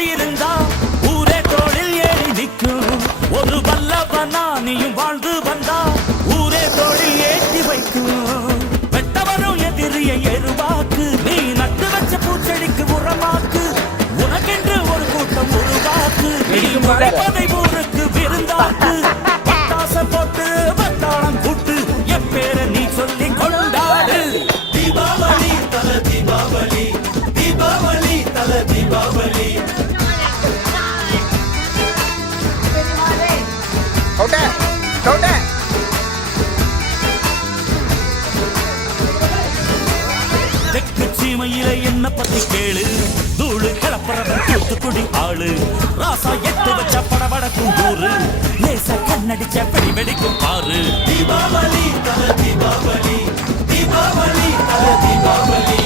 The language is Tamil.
பந்தி இருந்தா ஊரே தோளில் ஏறி நிற்கும். ஒரு வல்லவனா நீயும் வாழ்ந்து வந்தா ஊரே தோளில் ஏற்றி வைக்கும். வெட்டவரும் எதிரியை எருவாக்கு, நீ நட்டு வச்ச பூச்செடிக்கு உரமாக்கு. உனக்கென்று ஒரு கூட்டம் உருவாக்கு, நீ மழைப்பதை ஊருக்கு விருந்தாக்கு. பட்டாச போட்டு வட்டாளம் கூட்டு என் பேரை நீ சொல்லி கொண்டாடு. தீபாவளி தல தீபாவளி, தீபாவளி தல தீபாவளி. தெற்கு சீமையில என்ன பத்தி கேளு, தூளு கிளப்புறவன் தூத்துக்குடி ஆளு. ராசா எட்டு வச்ச படபடக்கும் ஊரு, லேசா கண்ணடிச்ச வெடி வெடிக்கும் பாரு. தீபாவளி தல தீபாவளி, தீபாவளி தல தீபாவளி.